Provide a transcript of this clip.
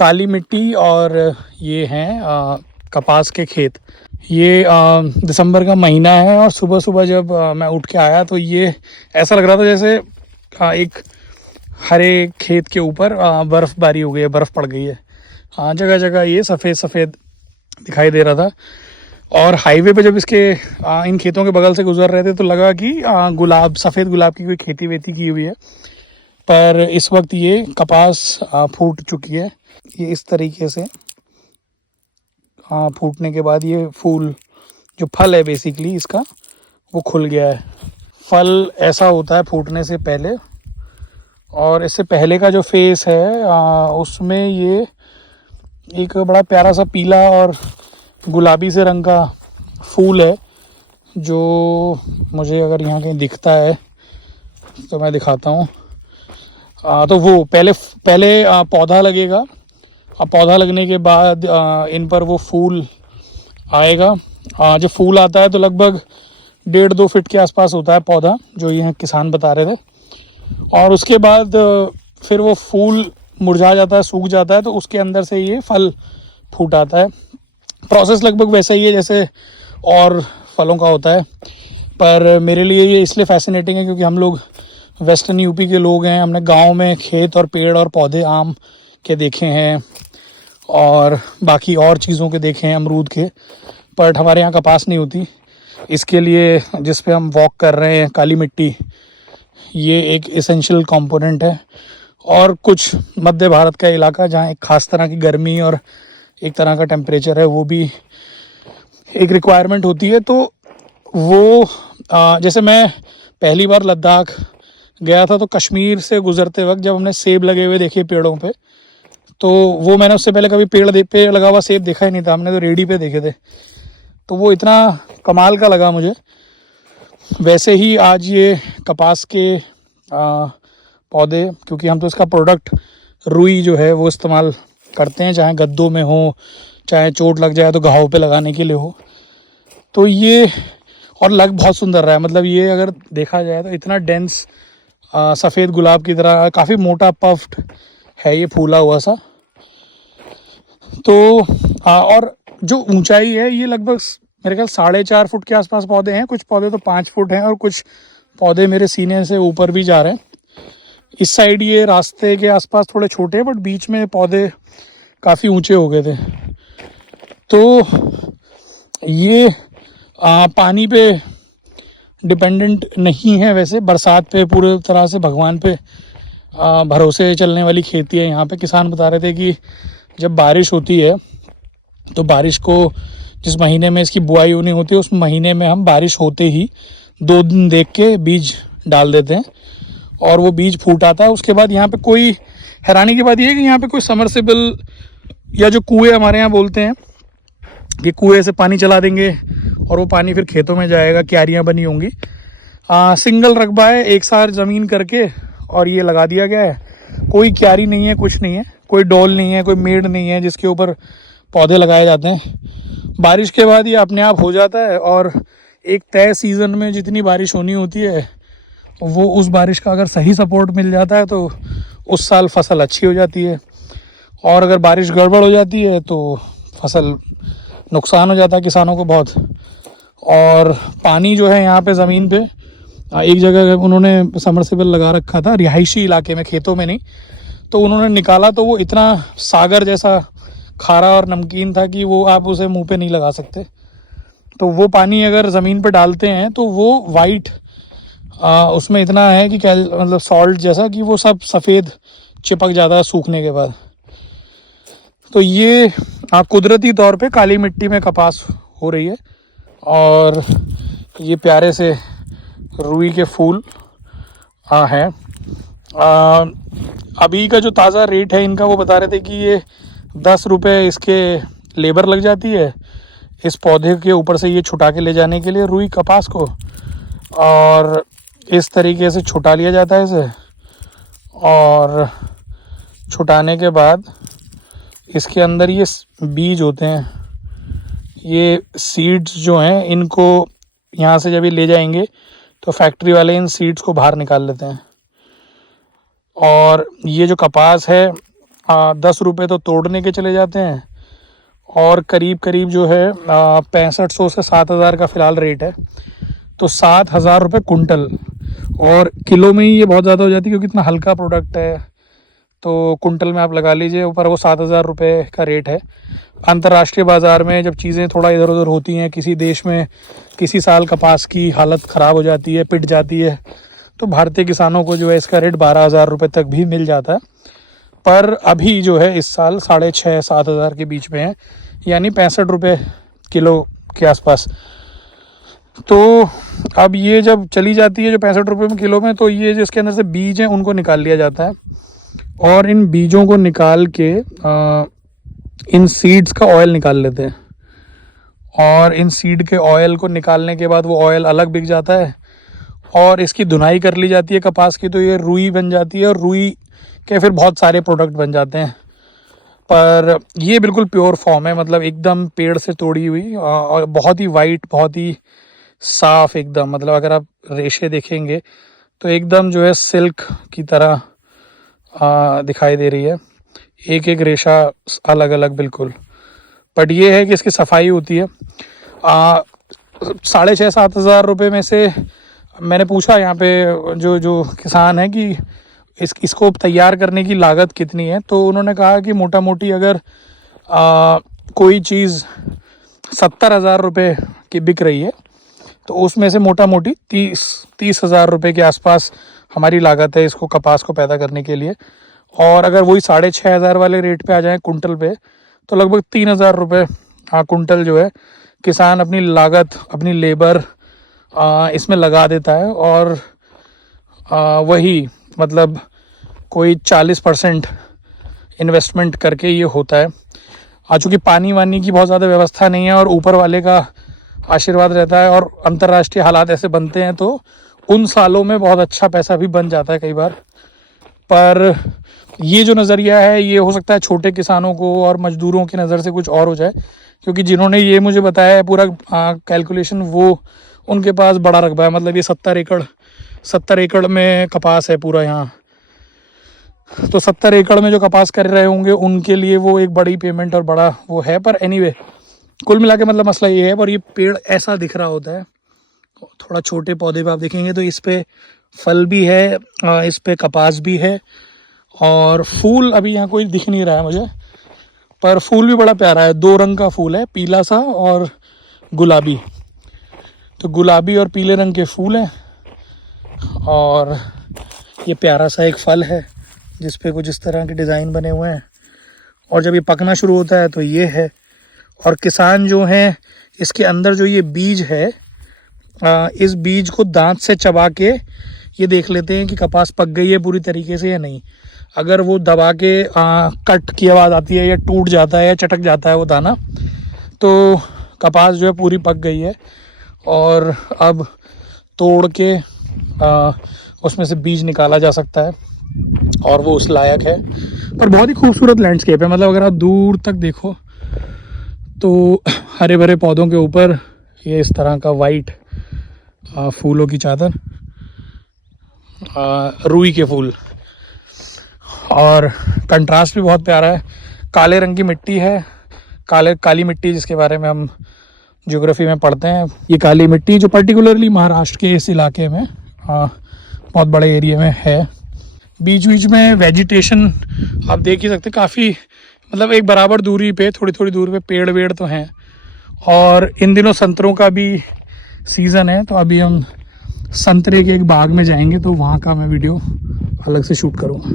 काली मिट्टी और ये हैं कपास के खेत। ये दिसंबर का महीना है और सुबह सुबह जब मैं उठ के आया तो ये ऐसा लग रहा था जैसे एक हरे खेत के ऊपर बर्फ़बारी हो गई है, बर्फ़ पड़ गई है। जगह जगह ये सफ़ेद सफ़ेद दिखाई दे रहा था। और हाईवे पे जब इसके इन खेतों के बगल से गुजर रहे थे तो लगा कि गुलाब, सफ़ेद गुलाब की कोई खेती वेती की हुई है। पर इस वक्त ये कपास फूट चुकी है। ये इस तरीके से फूटने के बाद ये फूल, जो फल है बेसिकली इसका, वो खुल गया है। फल ऐसा होता है फूटने से पहले, और इससे पहले का जो फेस है उसमें ये एक बड़ा प्यारा सा पीला और गुलाबी से रंग का फूल है, जो मुझे अगर यहाँ कहीं दिखता है तो मैं दिखाता हूँ। तो वो पहले पौधा लगेगा। पौधा लगने के बाद इन पर वो फूल आएगा। जब फूल आता है तो लगभग 1.5-2 फीट के आसपास होता है पौधा, जो ये किसान बता रहे थे। और उसके बाद फिर वो फूल मुरझा जाता है, सूख जाता है, तो उसके अंदर से ये फल फूट आता है। प्रोसेस लगभग वैसा ही है जैसे और फलों का होता है, पर मेरे लिए ये इसलिए फैसिनेटिंग है क्योंकि हम लोग वेस्टर्न यूपी के लोग हैं। हमने गांव में खेत और पेड़ और पौधे आम के देखे हैं और बाकी और चीज़ों के देखे हैं, अमरूद के, बट हमारे यहाँ कपास नहीं होती। इसके लिए जिस पे हम वॉक कर रहे हैं, काली मिट्टी, ये एक एसेंशियल कंपोनेंट है। और कुछ मध्य भारत का इलाका जहाँ एक ख़ास तरह की गर्मी और एक तरह का टेम्परेचर है, वो भी एक रिक्वायरमेंट होती है। तो वो जैसे मैं पहली बार लद्दाख गया था तो कश्मीर से गुज़रते वक्त जब हमने सेब लगे हुए देखे पेड़ों पे, तो वो मैंने उससे पहले कभी पेड़ लगा हुआ सेब देखा ही नहीं था। हमने तो रेडी पे देखे थे, तो वो इतना कमाल का लगा मुझे। वैसे ही आज ये कपास के पौधे, क्योंकि हम तो इसका प्रोडक्ट रुई जो है वो इस्तेमाल करते हैं, चाहे गद्दों में हो, चाहे चोट लग जाए तो घाव पे लगाने के लिए हो। तो ये और लग बहुत सुंदर रहा है। मतलब ये अगर देखा जाए तो इतना डेंस सफ़ेद गुलाब की तरह काफ़ी मोटा पफ्ड है ये, फूला हुआ सा। तो और जो ऊंचाई है ये लगभग मेरे ख्याल 4.5 फुट के आसपास पौधे हैं। कुछ पौधे तो 5 फुट हैं और कुछ पौधे मेरे सीने से ऊपर भी जा रहे हैं। इस साइड ये रास्ते के आसपास थोड़े छोटे हैं, बट बीच में पौधे काफ़ी ऊंचे हो गए थे। तो ये पानी पे डिपेंडेंट नहीं है वैसे, बरसात पे पूरे तरह से भगवान पे भरोसे चलने वाली खेती है यहाँ पे। किसान बता रहे थे कि जब बारिश होती है तो बारिश को, जिस महीने में इसकी बुआई होनी होती है, उस महीने में हम बारिश होते ही 2 दिन देख के बीज डाल देते हैं और वो बीज फूट आता है। उसके बाद यहाँ पे कोई हैरानी की बात ये है कि यहाँ पे कोई समरसेबल या जो कुएँ हमारे यहाँ बोलते हैं कि कुएँ से पानी चला देंगे और वो पानी फिर खेतों में जाएगा, क्यारियाँ बनी होंगी। सिंगल रकबा है, एक साथ ज़मीन करके और ये लगा दिया गया है। कोई क्यारी नहीं है, कुछ नहीं है, कोई डोल नहीं है, कोई मेड़ नहीं है जिसके ऊपर पौधे लगाए जाते हैं। बारिश के बाद ये अपने आप हो जाता है और एक तय सीज़न में जितनी बारिश होनी होती है वो, उस बारिश का अगर सही सपोर्ट मिल जाता है तो उस साल फसल अच्छी हो जाती है, और अगर बारिश गड़बड़ हो जाती है तो फसल नुकसान हो जाता है किसानों को बहुत। और पानी जो है यहाँ पे ज़मीन पे एक जगह उन्होंने समरसेबल लगा रखा था, रिहायशी इलाके में, खेतों में नहीं, तो उन्होंने निकाला तो वो इतना सागर जैसा खारा और नमकीन था कि वो आप उसे मुंह पे नहीं लगा सकते। तो वो पानी अगर ज़मीन पे डालते हैं तो वो वाइट, उसमें इतना है कि क्या मतलब सॉल्ट जैसा, कि वो सब सफ़ेद चिपक जाता है सूखने के बाद। तो ये कुदरती तौर पे काली मिट्टी में कपास हो रही है और ये प्यारे से रुई के फूल हैं। अभी का जो ताज़ा रेट है इनका, वो बता रहे थे कि ये 10 रुपये इसके लेबर लग जाती है इस पौधे के ऊपर से ये छुटा के ले जाने के लिए, रुई कपास को। और इस तरीके से छुटा लिया जाता है इसे, और छुटाने के बाद इसके अंदर ये बीज होते हैं, ये सीड्स जो हैं, इनको यहाँ से जब ये ले जाएंगे तो फैक्ट्री वाले इन सीड्स को बाहर निकाल लेते हैं। और ये जो कपास है ₹10 तो तोड़ने के चले जाते हैं, और करीब करीब जो है 6500 से 7000 का फ़िलहाल रेट है। तो 7000 रुपये कुंटल, और किलो में ही ये बहुत ज़्यादा हो जाती है क्योंकि इतना हल्का प्रोडक्ट है, तो कुंटल में आप लगा लीजिए ऊपर, वो 7000 रुपये का रेट है। अंतर्राष्ट्रीय बाज़ार में जब चीज़ें थोड़ा इधर उधर होती हैं, किसी देश में किसी साल कपास की हालत ख़राब हो जाती है, पिट जाती है, तो भारतीय किसानों को जो है इसका रेट 12,000 रुपये तक भी मिल जाता है। पर अभी जो है इस साल 6,500-7,000 के बीच में है, यानी 65 रुपये किलो के आसपास। तो अब ये जब चली जाती है जो 65 रुपये में किलो में, तो ये जो इसके अंदर से बीज हैं उनको निकाल लिया जाता है, और इन बीजों को निकाल के इन सीड्स का ऑयल निकाल लेते हैं, और इन सीड के ऑयल को निकालने के बाद वो ऑयल अलग बिक जाता है, और इसकी धुनाई कर ली जाती है कपास की, तो ये रुई बन जाती है, और रुई के फिर बहुत सारे प्रोडक्ट बन जाते हैं। पर ये बिल्कुल प्योर फॉर्म है, मतलब एकदम पेड़ से तोड़ी हुई, और बहुत ही वाइट, बहुत ही साफ़ एकदम, मतलब अगर आप रेशे देखेंगे तो एकदम जो है सिल्क की तरह दिखाई दे रही है, एक एक रेशा अलग अलग बिल्कुल। बट ये है कि इसकी सफाई होती है। 6,500-7,000 रुपये में से मैंने पूछा यहाँ पे जो किसान है कि इसको तैयार करने की लागत कितनी है, तो उन्होंने कहा कि मोटा मोटी अगर कोई चीज़ 70,000 रुपये की बिक रही है, तो उसमें से मोटा मोटी 30,000 रुपये के आसपास हमारी लागत है इसको, कपास को पैदा करने के लिए। और अगर वही 6,500 वाले रेट पे आ जाए कुंटल पे, तो लगभग 3,000 रुपये कुंटल जो है किसान अपनी लागत, अपनी लेबर इसमें लगा देता है, और वही मतलब कोई 40% इन्वेस्टमेंट करके ये होता है। चूँकि पानी वानी की बहुत ज़्यादा व्यवस्था नहीं है, और ऊपर वाले का आशीर्वाद रहता है, और अंतर्राष्ट्रीय हालात ऐसे बनते हैं, तो उन सालों में बहुत अच्छा पैसा भी बन जाता है कई बार। पर ये जो नज़रिया है, ये हो सकता है छोटे किसानों को और मज़दूरों की नज़र से कुछ और हो जाए, क्योंकि जिन्होंने ये मुझे बताया है पूरा कैलकुलेशन, वो उनके पास बड़ा रकबा है, मतलब ये 70 एकड़ में कपास है पूरा यहाँ। तो 70 एकड़ में जो कपास कर रहे होंगे उनके लिए वो एक बड़ी पेमेंट और बड़ा वो है। पर एनीवे, कुल मिला के मतलब मसला ये है। और ये पेड़ ऐसा दिख रहा होता है, थोड़ा छोटे पौधे पे आप देखेंगे तो इस पे फल भी है, इस पे कपास भी है, और फूल अभी यहाँ कोई दिख नहीं रहा है मुझे, पर फूल भी बड़ा प्यारा है। 2 रंग का फूल है, पीला सा और गुलाबी। तो गुलाबी और पीले रंग के फूल हैं, और ये प्यारा सा एक फल है जिस पे कुछ इस तरह के डिज़ाइन बने हुए हैं, और जब ये पकना शुरू होता है तो ये है। और किसान जो हैं, इसके अंदर जो ये बीज है, इस बीज को दांत से चबा के ये देख लेते हैं कि कपास पक गई है पूरी तरीके से या नहीं। अगर वो दबा के कट की आवाज़ आती है, या टूट जाता है, या चटक जाता है वो दाना, तो कपास जो है पूरी पक गई है, और अब तोड़ के उसमें से बीज निकाला जा सकता है, और वो उस लायक है। पर बहुत ही खूबसूरत लैंडस्केप है, मतलब अगर आप दूर तक देखो तो हरे भरे पौधों के ऊपर ये इस तरह का वाइट फूलों की चादर, रुई के फूल, और कंट्रास्ट भी बहुत प्यारा है। काले रंग की मिट्टी है, काली मिट्टी जिसके बारे में हम ज्योग्राफी में पढ़ते हैं। ये काली मिट्टी जो पर्टिकुलरली महाराष्ट्र के इस इलाके में बहुत बड़े एरिया में है। बीच बीच में वेजिटेशन आप देख ही सकते, काफ़ी मतलब एक बराबर दूरी पे, थोड़ी थोड़ी दूर पे पेड़ वेड़ तो हैं। और इन दिनों संतरों का भी सीज़न है, तो अभी हम संतरे के एक बाग में जाएंगे, तो वहाँ का मैं वीडियो अलग से शूट करूँगा।